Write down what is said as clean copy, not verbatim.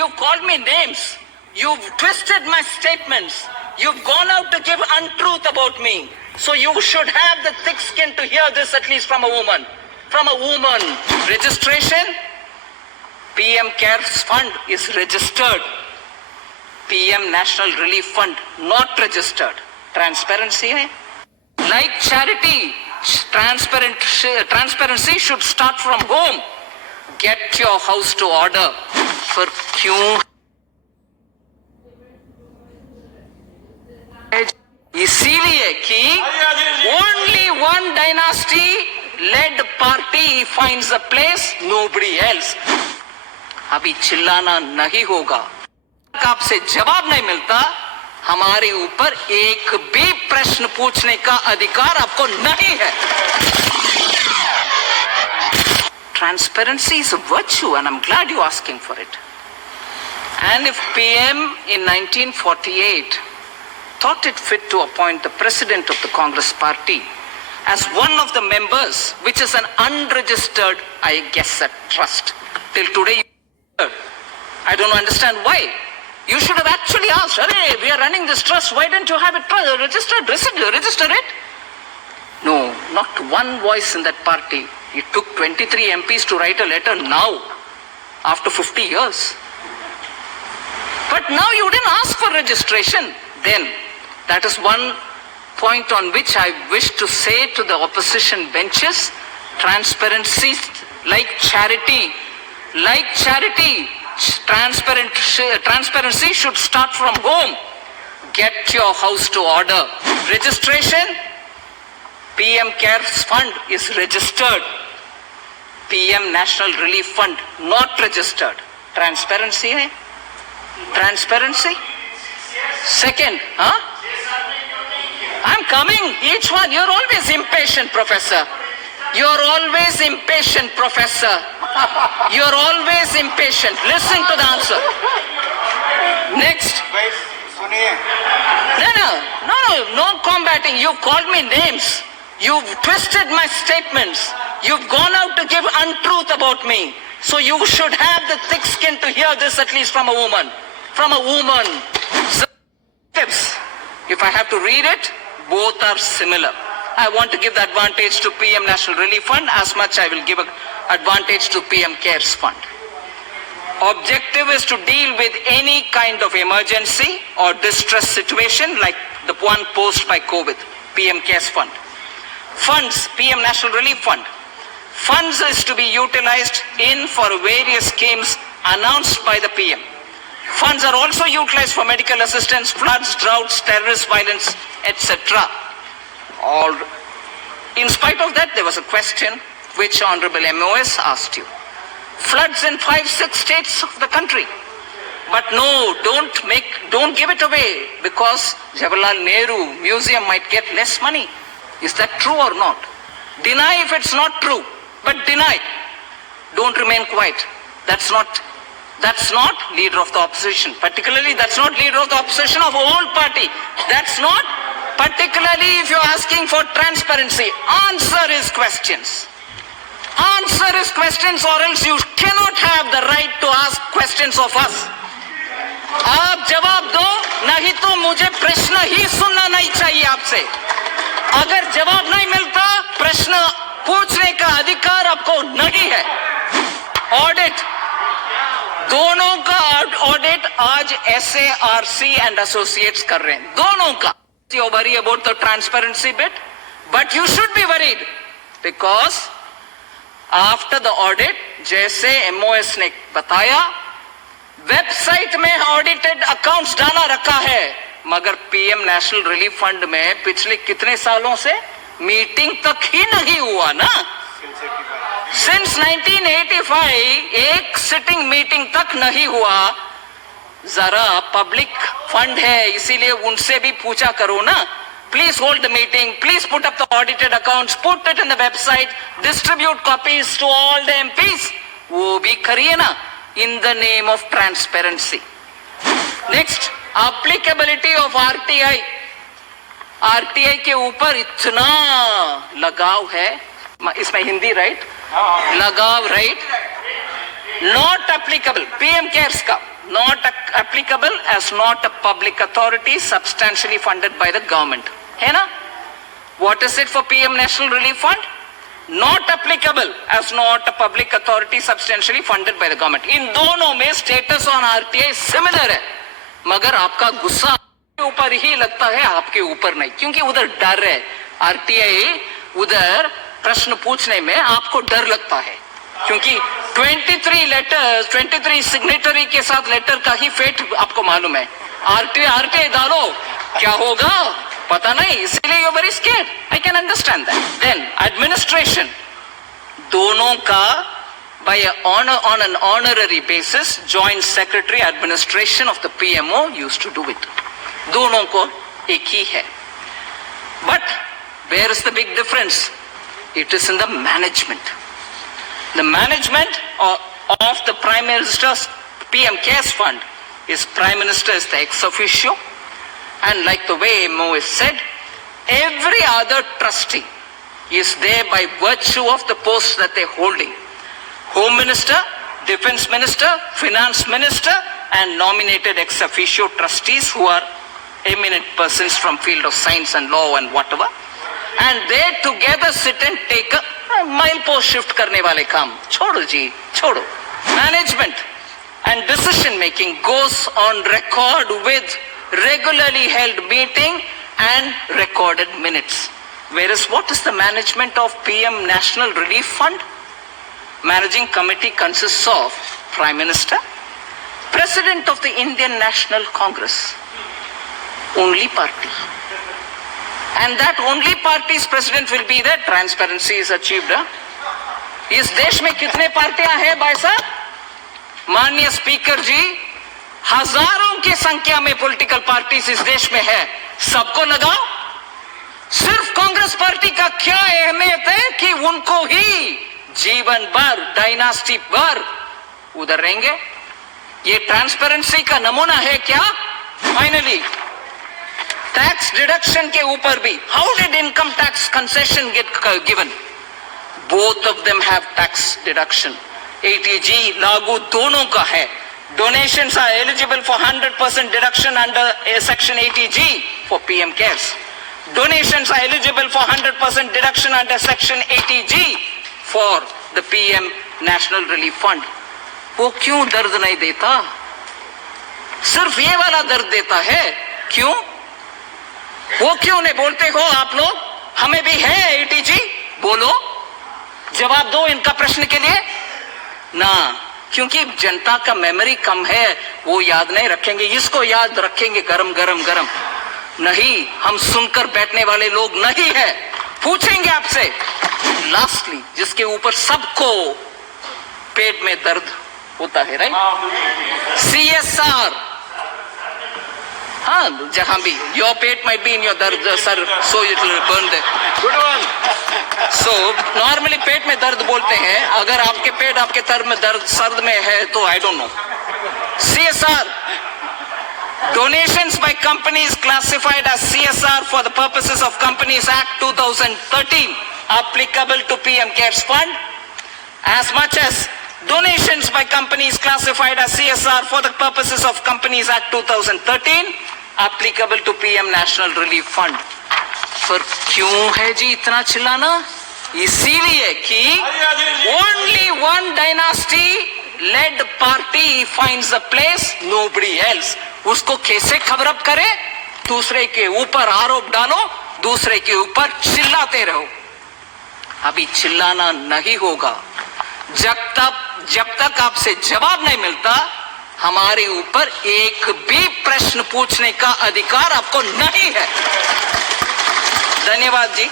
You've called me names. You've twisted my statements. You've gone out to give untruth about me. So you should have the thick skin to hear this at least from a woman. From a woman. Registration? PM CARES Fund is registered. PM National Relief Fund not registered. Transparency hai? Like charity, transparency should start from home. Get your house to order. For क्यों इसीलिए कि only one dynasty led party finds a place, nobody else. अभी चिल्लाना नहीं होगा. आपसे जवाब नहीं मिलता, हमारे ऊपर एक भी प्रश्न पूछने का अधिकार आपको नहीं है. Transparency is a virtue and I'm glad you're asking for it. And if PM in 1948 thought it fit to appoint the president of the Congress party as one of the members, which is an unregistered, I guess, a trust. Till today, I don't understand why. You should have actually asked, hey, we are running this trust, why didn't you have it registered? Register it? No, not one voice in that party. It took 23 MPs to write a letter now, after 50 years. But now you didn't ask for registration then. That is one point on which I wish to say to the opposition benches, transparency, like charity, transparency should start from home. Get your house to order. Registration, PM CARES Fund is registered. PM National Relief Fund not registered. Transparency hai? Transparency? Second, I'm coming. Each one, you're always impatient, Professor. You're always impatient, Professor. You're always impatient. Listen to the answer. Next. No combating. You've called me names. You've twisted my statements. You've gone out to give untruth about me. So you should have the thick skin to hear this at least from a woman. From a woman. If I have to read it, both are similar. I want to give the advantage to PM National Relief Fund as much I will give an advantage to PM CARES Fund. Objective is to deal with any kind of emergency or distress situation like the one posed by COVID, PM CARES Fund. Funds, PM National Relief Fund. Funds is to be utilized for various schemes announced by the PM. Funds are also utilized for medical assistance, floods, droughts, terrorist violence, etc. In spite of that, there was a question which Honorable MOS asked you. Floods in 5-6 states of the country. But no, don't give it away because Jawaharlal Nehru Museum might get less money. Is that true or not? Deny if it's not true, but deny. Don't remain quiet. That's not leader of the opposition. Particularly, that's not leader of the opposition of a whole party. That's not, particularly if you're asking for transparency. Answer his questions. Answer his questions or else you cannot have the right to ask questions of us. आप जवाब दो, नहीं तो मुझे प्रश्न ही सुनना नहीं चाहिए आपसे. अगर जवाब नहीं मिलता, प्रश्न पूछने का अधिकार आपको नहीं है. ऑडिट, दोनों का ऑडिट आज SARC and Associates कर रहे हैं. दोनों का. You worry about the transparency bit, but you should be worried because after the audit, जैसे MOS ने बताया, वेबसाइट में ऑडिटेड अकाउंट्स डाला रखा है, मगर PM नेशनल रिलीफ फंड में पिछले कितने सालों से मीटिंग तक ही नहीं हुआ ना. सिंस 1985 एक सिटिंग मीटिंग तक नहीं हुआ. जरा पब्लिक फंड है, इसीलिए उनसे भी पूछा करो ना. Please hold the meeting. Please put up the audited accounts. Put it in the website. Distribute copies to all the MPs. वो भी करिए ना. In the name of transparency. Next, applicability of RTI. RTI के ऊपर इतना लगाव है. इसमें हिंदी राइट? लगाव right? Not applicable. PM CARES का not applicable as not a public authority substantially funded by the government. है ना? What is it for PM National Relief Fund? Not applicable as not a public authority substantially funded by the government. इन दोनों में status on RTI similar है, मगर आपका गुस्सा आपके ऊपर ही लगता है, आपके ऊपर नहीं, क्योंकि उधर डर है. RTI उधर प्रश्न पूछने में आपको डर लगता है, क्योंकि 23 लेटर्स 23 सिग्नेटरी के साथ लेटर का ही फेट आपको मालूम है. RTI डालो, क्या होगा पता नहीं, इसलिए you very scared. I can understand that. Then administration, दोनों का by on an honorary basis, joint secretary administration of the PMO used to do it. दोनों को एक ही है. But where is the big difference? It is in the management. The management of the Prime Minister's PM Cares Fund is Prime Minister is the ex officio, and like the way MO is said, every other trustee is there by virtue of the posts that they're holding. Home Minister, Defense Minister, Finance Minister, and nominated ex officio trustees who are eminent persons from field of science and law and whatever. And they together sit and take a milepost shift करने वाले काम. छोड़ो जी, छोड़ो. Management and decision making goes on record with regularly held meeting and recorded minutes. Whereas what is the management of PM National Relief Fund? Managing committee consists of Prime Minister, President of the Indian National Congress, only party. And that only party's president will be there. Transparency is achieved. इस देश में कितने पार्टियां हैं भाई साहब? माननीय speaker जी, हजारों की संख्या में पॉलिटिकल पार्टीज इस देश में है. सबको लगाओ. सिर्फ कांग्रेस पार्टी का क्या अहमियत है कि उनको ही जीवन भर डायनास्टी भर उधर रहेंगे? ये ट्रांसपेरेंसी का नमूना है क्या? फाइनली टैक्स डिडक्शन के ऊपर भी, how did income tax concession get given? Both of them have tax deduction. ATG लागू दोनों का है. Donations are eligible for 100% deduction under Section 80G for PM Cares. Donations are eligible for 100% deduction under Section 80G for the PM National Relief Fund. वो क्यों दर्द नहीं देता? सिर्फ ये वाला दर्द देता है. क्यों? वो क्यों नहीं बोलते हो आप लोग? हमें भी है ATG, बोलो, जवाब दो इनका प्रश्न के लिए ना. क्योंकि जनता का मेमोरी कम है, वो याद नहीं रखेंगे. इसको याद रखेंगे गरम गरम गरम नहीं. हम सुनकर बैठने वाले लोग नहीं है. पूछेंगे आपसे. लास्टली, जिसके ऊपर सबको पेट में दर्द होता है, राइट? CSR. हाँ, जहां भी योर पेट माइट बी इन योर दर्द sir, so it will burn the good one. So normally पेट में दर्द बोलते हैं. अगर आपके पेट आपके सर्द में है तो I don't know. CSR, donations by companies classified as CSR for the purposes of Companies Act 2013 applicable to PM Cares Fund, as much as donations by companies classified as CSR for the purposes of Companies Act 2013 applicable to PM National Relief Fund. पर क्यों है जी इतना चिल्लाना? इसीलिए कि only one dynasty led party finds a place, nobody else. उसको कैसे खबरअप करे? दूसरे के ऊपर आरोप डालो, दूसरे के ऊपर चिल्लाते रहो. अभी चिल्लाना नहीं होगा. जब तक आपसे जवाब नहीं मिलता, हमारे ऊपर एक भी प्रश्न पूछने का अधिकार आपको नहीं है. धन्यवाद जी.